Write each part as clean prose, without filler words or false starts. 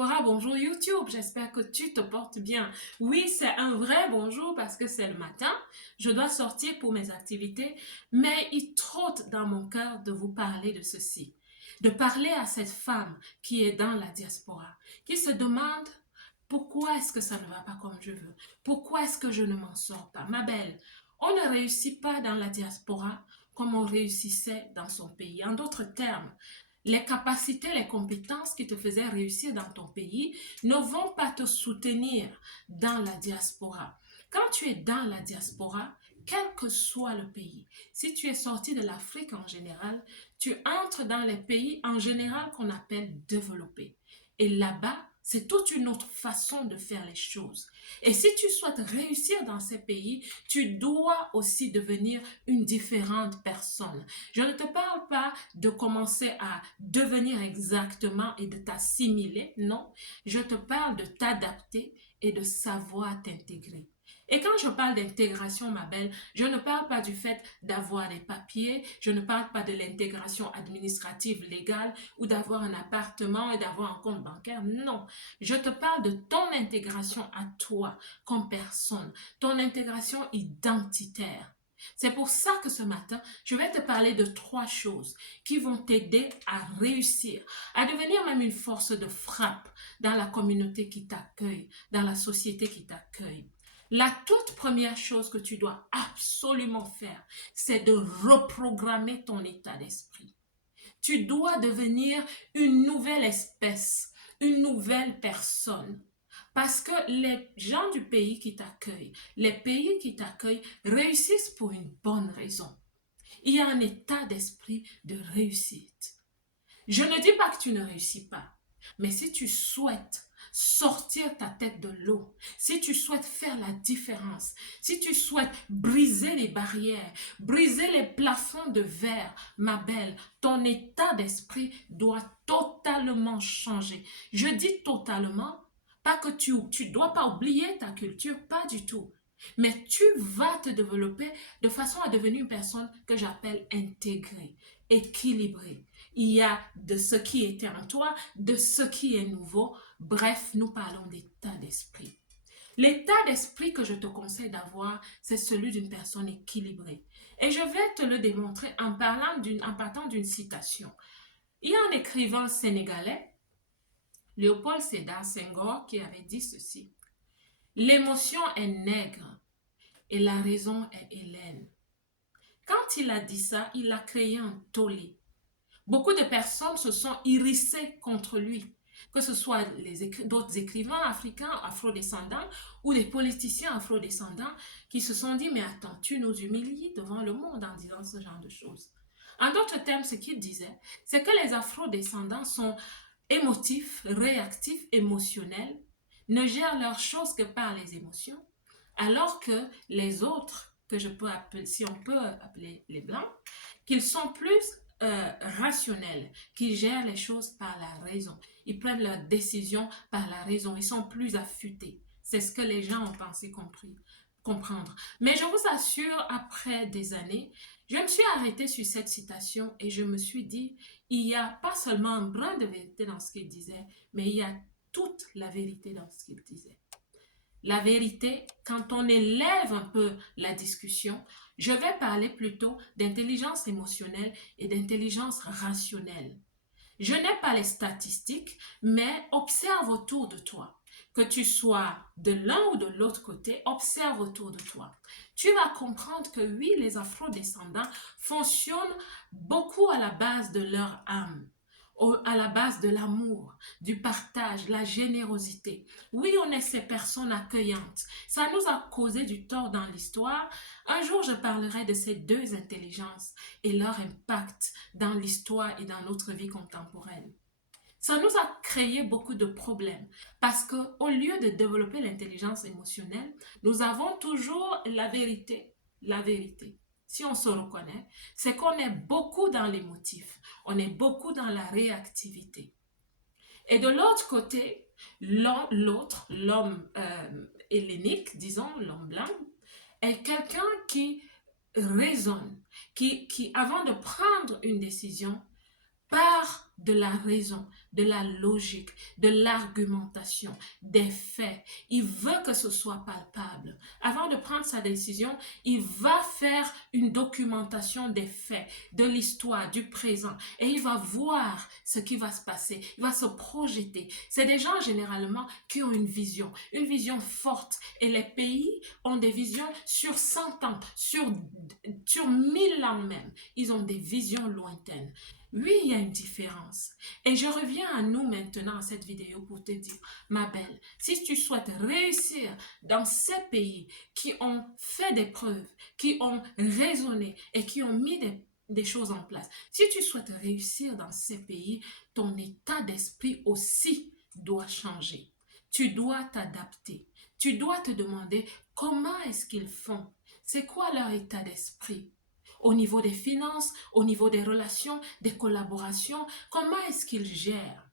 diaspora, bonjour YouTube, j'espère que tu te portes bien. Oui, c'est un vrai bonjour parce que c'est le matin, je dois sortir pour mes activités, mais il trotte dans mon cœur de vous parler de ceci, de parler à cette femme qui est dans la diaspora, qui se demande pourquoi est-ce que ça ne va pas comme je veux, pourquoi est-ce que je ne m'en sors pas. Ma belle, on ne réussit pas dans la diaspora comme on réussissait dans son pays. En d'autres termes, les capacités, les compétences qui te faisaient réussir dans ton pays ne vont pas te soutenir dans la diaspora. Quand tu es dans la diaspora, quel que soit le pays, si tu es sorti de l'Afrique en général, tu entres dans les pays en général qu'on appelle développés. Et là-bas, c'est toute une autre façon de faire les choses. Et si tu souhaites réussir dans ces pays, tu dois aussi devenir une différente personne. Je ne te parle pas de commencer à devenir exactement et de t'assimiler, non. Je te parle de t'adapter et de savoir t'intégrer. Et quand je parle d'intégration, ma belle, je ne parle pas du fait d'avoir des papiers, je ne parle pas de l'intégration administrative légale ou d'avoir un appartement et d'avoir un compte bancaire, non. Je te parle de ton intégration à toi comme personne, ton intégration identitaire. C'est pour ça que ce matin, je vais te parler de 3 choses qui vont t'aider à réussir, à devenir même une force de frappe dans la communauté qui t'accueille, dans la société qui t'accueille. La toute première chose que tu dois absolument faire, c'est de reprogrammer ton état d'esprit. Tu dois devenir une nouvelle espèce, une nouvelle personne. Parce que les gens du pays qui t'accueillent, les pays qui t'accueillent réussissent pour une bonne raison. Il y a un état d'esprit de réussite. Je ne dis pas que tu ne réussis pas, mais si tu souhaites sortir ta tête de l'eau, si tu souhaites faire la différence, si tu souhaites briser les barrières, briser les plafonds de verre, ma belle, ton état d'esprit doit totalement changer. Je dis totalement, pas que tu dois pas oublier ta culture, pas du tout. Mais tu vas te développer de façon à devenir une personne que j'appelle intégrée, équilibrée. Il y a de ce qui était en toi, de ce qui est nouveau. Bref, nous parlons d'état d'esprit. L'état d'esprit que je te conseille d'avoir, c'est celui d'une personne équilibrée. Et je vais te le démontrer en partant d'une citation. Il y a un écrivain sénégalais, Léopold Sédar Senghor, qui avait dit ceci. L'émotion est nègre et la raison est hellène. Quand il a dit ça, il a créé un tollé. Beaucoup de personnes se sont hérissées contre lui, que ce soit d'autres écrivains africains, afrodescendants, ou des politiciens afrodescendants qui se sont dit, mais attends, tu nous humilies devant le monde en disant ce genre de choses. En d'autres termes, ce qu'il disait, c'est que les afrodescendants sont émotifs, réactifs, émotionnels, ne gèrent leurs choses que par les émotions, alors que les autres, que je peux appeler, si on peut appeler les blancs, qu'ils sont plus rationnels, qui gèrent les choses par la raison. Ils prennent leurs décisions par la raison. Ils sont plus affûtés. C'est ce que les gens ont pensé comprendre. Mais je vous assure, après des années, je me suis arrêtée sur cette citation et je me suis dit, il n'y a pas seulement un brin de vérité dans ce qu'il disait, mais il y a toute la vérité dans ce qu'il disait. La vérité, quand on élève un peu la discussion, je vais parler plutôt d'intelligence émotionnelle et d'intelligence rationnelle. Je n'ai pas les statistiques, mais observe autour de toi. Que tu sois de l'un ou de l'autre côté, observe autour de toi. Tu vas comprendre que oui, les afrodescendants fonctionnent beaucoup à la base de leur âme, à la base de l'amour, du partage, la générosité. Oui, on est ces personnes accueillantes. Ça nous a causé du tort dans l'histoire. Un jour, je parlerai de ces 2 intelligences et leur impact dans l'histoire et dans notre vie contemporaine. Ça nous a créé beaucoup de problèmes parce que au lieu de développer l'intelligence émotionnelle, nous avons toujours la vérité. La vérité, si on se reconnaît, c'est qu'on est beaucoup dans l'émotif, on est beaucoup dans la réactivité. Et de l'autre côté, l'homme hellénique, disons, l'homme blanc, est quelqu'un qui raisonne, qui, avant de prendre une décision, part de la raison, de la logique, de l'argumentation, des faits. Il veut que ce soit palpable. Avant de prendre sa décision, il va faire une documentation des faits, de l'histoire, du présent, et il va voir ce qui va se passer. Il va se projeter. C'est des gens généralement qui ont une vision forte. Et les pays ont des visions sur 100 ans, sur 1000 ans même. Ils ont des visions lointaines. Oui, il y a une différence. Et je reviens à nous maintenant, à cette vidéo, pour te dire, ma belle, si tu souhaites réussir dans ces pays qui ont fait des preuves, qui ont raisonné et qui ont mis des choses en place, si tu souhaites réussir dans ces pays, ton état d'esprit aussi doit changer. Tu dois t'adapter. Tu dois te demander comment est-ce qu'ils font. C'est quoi leur état d'esprit? Au niveau des finances, au niveau des relations, des collaborations, comment est-ce qu'ils gèrent?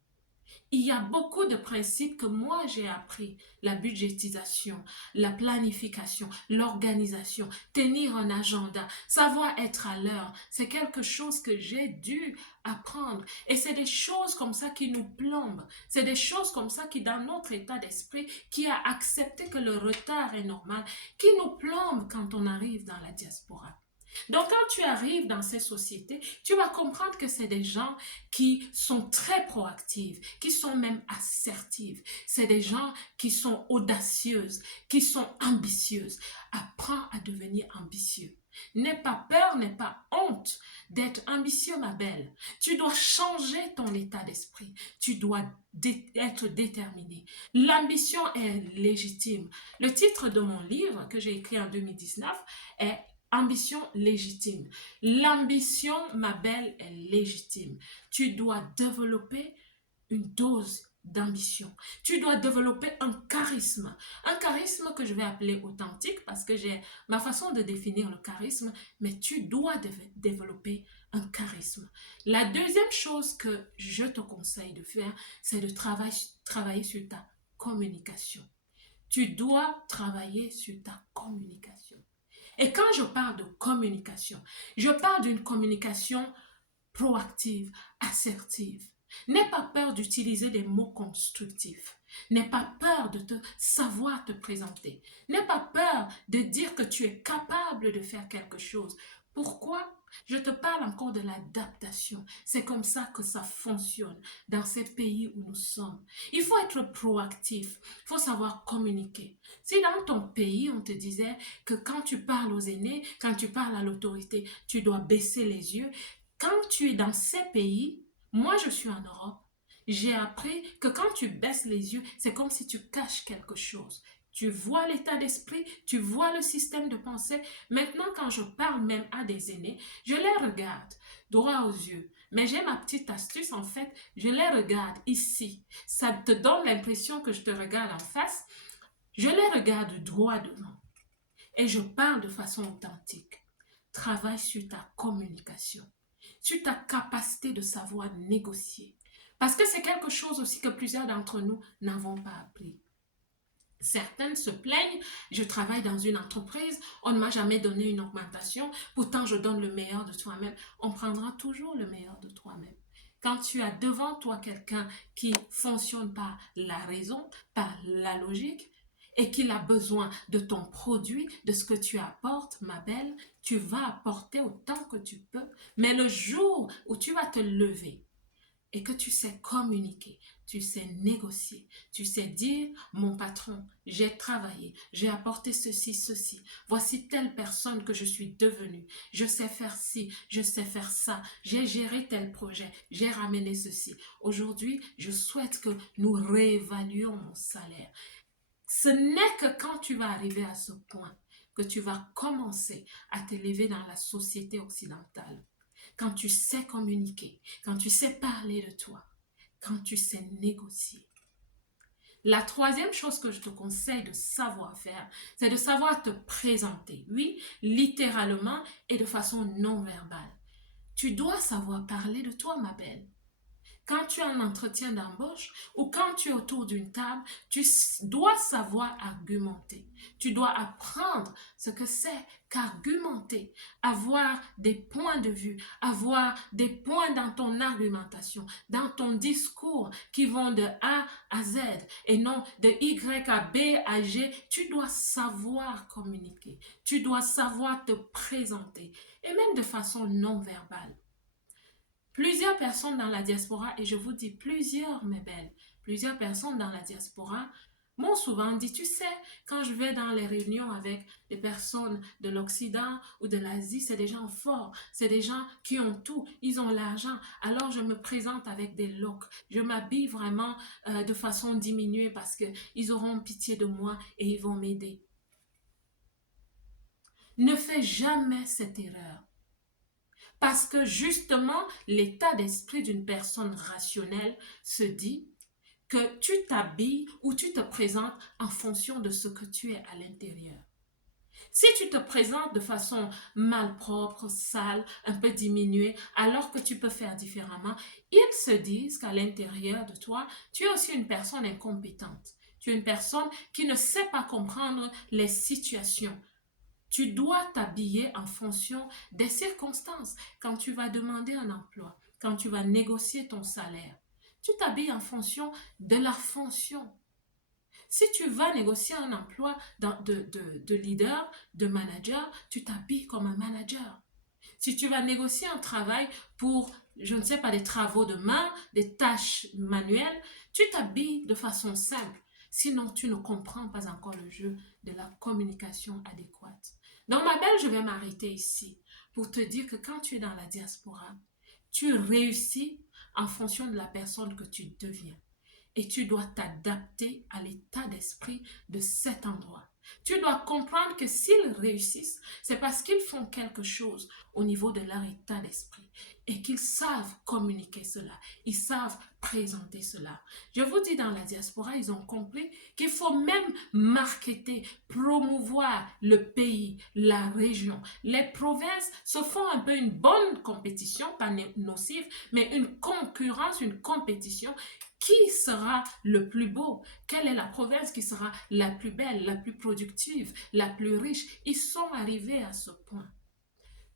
Il y a beaucoup de principes que moi j'ai appris. La budgétisation, la planification, l'organisation, tenir un agenda, savoir être à l'heure. C'est quelque chose que j'ai dû apprendre. Et c'est des choses comme ça qui nous plombent. C'est des choses comme ça qui, dans notre état d'esprit, qui a accepté que le retard est normal, qui nous plombe quand on arrive dans la diaspora. Donc, quand tu arrives dans ces sociétés, tu vas comprendre que c'est des gens qui sont très proactifs, qui sont même assertifs. C'est des gens qui sont audacieuses, qui sont ambitieuses. Apprends à devenir ambitieux. N'aie pas peur, n'aie pas honte d'être ambitieux, ma belle. Tu dois changer ton état d'esprit. Tu dois être déterminé. L'ambition est légitime. Le titre de mon livre que j'ai écrit en 2019 est Ambition légitime. L'ambition, ma belle, est légitime. Tu dois développer une dose d'ambition. Tu dois développer un charisme. Un charisme que je vais appeler authentique parce que j'ai ma façon de définir le charisme, mais tu dois développer un charisme. La deuxième chose que je te conseille de faire, c'est de travailler sur ta communication. Tu dois travailler sur ta communication. Et quand je parle de communication, je parle d'une communication proactive, assertive. N'aie pas peur d'utiliser des mots constructifs. N'aie pas peur de savoir te présenter. N'aie pas peur de dire que tu es capable de faire quelque chose. Pourquoi? Je te parle encore de l'adaptation. C'est comme ça que ça fonctionne dans ces pays où nous sommes. Il faut être proactif. Il faut savoir communiquer. Si dans ton pays, on te disait que quand tu parles aux aînés, quand tu parles à l'autorité, tu dois baisser les yeux. Quand tu es dans ces pays, moi je suis en Europe, j'ai appris que quand tu baisses les yeux, c'est comme si tu caches quelque chose. Tu vois l'état d'esprit, tu vois le système de pensée. Maintenant, quand je parle même à des aînés, je les regarde droit aux yeux. Mais j'ai ma petite astuce, en fait, je les regarde ici. Ça te donne l'impression que je te regarde en face. Je les regarde droit devant. Et je parle de façon authentique. Travaille sur ta communication, sur ta capacité de savoir négocier. Parce que c'est quelque chose aussi que plusieurs d'entre nous n'avons pas appris. Certaines se plaignent, je travaille dans une entreprise, on ne m'a jamais donné une augmentation, pourtant je donne le meilleur de toi-même. On prendra toujours le meilleur de toi-même. Quand tu as devant toi quelqu'un qui fonctionne par la raison, par la logique, et qu'il a besoin de ton produit, de ce que tu apportes, ma belle, tu vas apporter autant que tu peux. Mais le jour où tu vas te lever, et que tu sais communiquer, tu sais négocier, tu sais dire, mon patron, j'ai travaillé, j'ai apporté ceci, ceci, voici telle personne que je suis devenue, je sais faire ci, je sais faire ça, j'ai géré tel projet, j'ai ramené ceci. Aujourd'hui, je souhaite que nous réévaluions mon salaire. Ce n'est que quand tu vas arriver à ce point que tu vas commencer à t'élever dans la société occidentale. Quand tu sais communiquer, quand tu sais parler de toi, quand tu sais négocier. La troisième chose que je te conseille de savoir faire, c'est de savoir te présenter. Oui, littéralement et de façon non verbale. Tu dois savoir parler de toi, ma belle. quand tu as un entretien d'embauche ou quand tu es autour d'une table, tu dois savoir argumenter. Tu dois apprendre ce que c'est qu'argumenter, avoir des points de vue, avoir des points dans ton argumentation, dans ton discours qui vont de A à Z et non de Y à B à G. Tu dois savoir communiquer, tu dois savoir te présenter et même de façon non verbale. Plusieurs personnes dans la diaspora, et je vous dis plusieurs, mes belles, plusieurs personnes dans la diaspora m'ont souvent dit, tu sais, quand je vais dans les réunions avec des personnes de l'Occident ou de l'Asie, c'est des gens forts, c'est des gens qui ont tout, ils ont l'argent, alors je me présente avec des looks, je m'habille vraiment de façon diminuée parce qu'ils auront pitié de moi et ils vont m'aider. Ne fais jamais cette erreur. Parce que justement, l'état d'esprit d'une personne rationnelle se dit que tu t'habilles ou tu te présentes en fonction de ce que tu es à l'intérieur. Si tu te présentes de façon malpropre, sale, un peu diminuée, alors que tu peux faire différemment, ils se disent qu'à l'intérieur de toi, tu es aussi une personne incompétente. Tu es une personne qui ne sait pas comprendre les situations. Tu dois t'habiller en fonction des circonstances. Quand tu vas demander un emploi, quand tu vas négocier ton salaire, tu t'habilles en fonction de la fonction. Si tu vas négocier un emploi de leader, de manager, tu t'habilles comme un manager. Si tu vas négocier un travail pour, je ne sais pas, des travaux de main, des tâches manuelles, tu t'habilles de façon simple. Sinon, tu ne comprends pas encore le jeu de la communication adéquate. Donc, ma belle, je vais m'arrêter ici pour te dire que quand tu es dans la diaspora, tu réussis en fonction de la personne que tu deviens. Et tu dois t'adapter à l'état d'esprit de cet endroit. Tu dois comprendre que s'ils réussissent, c'est parce qu'ils font quelque chose au niveau de leur état d'esprit et qu'ils savent communiquer cela, ils savent présenter cela. Je vous dis, dans la diaspora, ils ont compris qu'il faut même marketer, promouvoir le pays, la région. Les provinces se font un peu une bonne compétition, pas nocive, mais une concurrence, une compétition. Qui sera le plus beau? Quelle est la province qui sera la plus belle, la plus productive, la plus riche? Ils sont arrivés à ce point.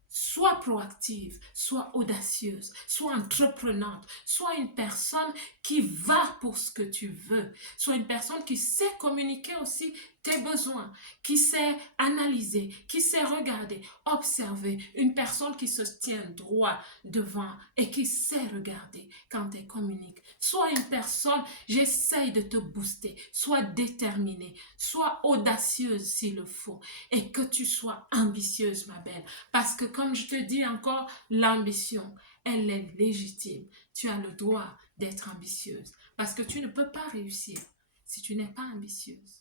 Sois proactive, sois audacieuse, sois entreprenante, sois une personne qui va pour ce que tu veux, sois une personne qui sait communiquer aussi tes besoins, qui sait analyser, qui sait regarder, observer, une personne qui se tient droit devant et qui sait regarder quand elle communique. Sois une personne, j'essaye de te booster, sois déterminée, sois audacieuse s'il le faut et que tu sois ambitieuse, ma belle, parce que comme je te dis encore, l'ambition, elle est légitime. Tu as le droit d'être ambitieuse parce que tu ne peux pas réussir si tu n'es pas ambitieuse.